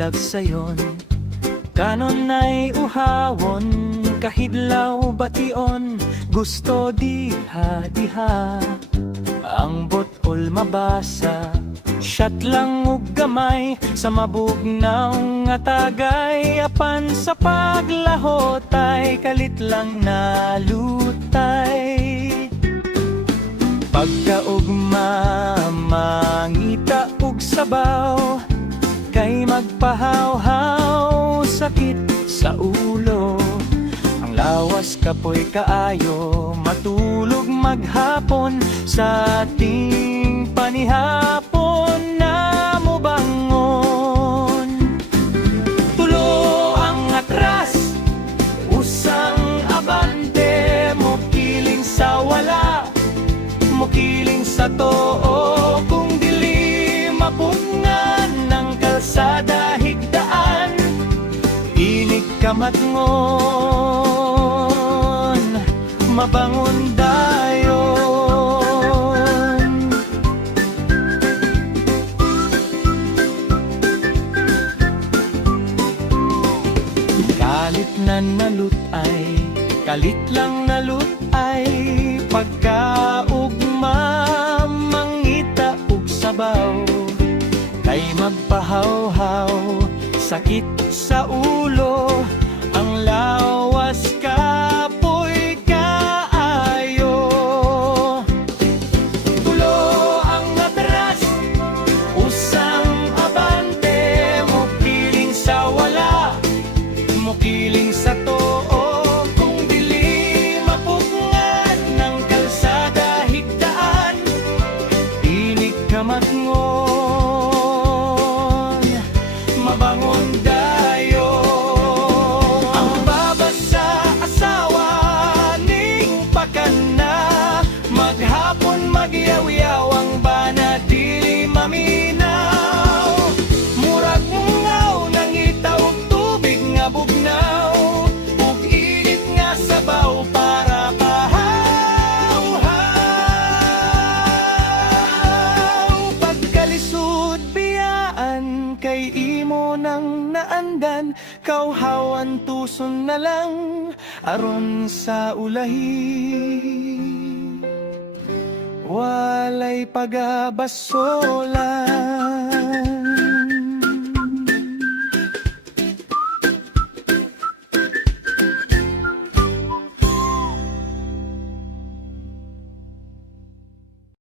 bulag sayon, kanon ay uhawon, kahidlaw bation, gusto diha-diha, ang botol mabasa, shot lang ug gamay, sa mabugnaw nga tagay, apan sa paglahot ay kalit lang nalutay. Pagkaugma mangita ug sabaw, kay magpahaw-haw sakit sa ulo. Ang lawas kapoy kaayo, matulog maghapon, sa ating panihapon na mo bangon. Tulo ang atras, usang abante, mo kiling sa wala, mukiling sa too, kung dili mapungan ng kalsada higdaan, inig kamatngon, mabangon dayon. Kalit na nalutay, kalit lang nalutay, pagkaugma mangita ug sabaw, kay magpahaw-haw sakit sa ulo, ang lawas kapoy kaayo. Tulo ang atras, usang abante, mo piling sa wala, mo kiling sa too, kung dili mapungan ng kalsada higdaan, inig kamatngon, mabangon dayo. Ang babasa asawa ning pakana, maghapon magyaw-yaw, ang bana dili maminaw, murag mungaw nangita og tubig nga bugnaw, ug init nga sabaw para pahaw-haw. Pagkalisod biyaan, kay imo nang naandan, kauhawan tuson na lang aron sa ulahi, walay pagabasolan.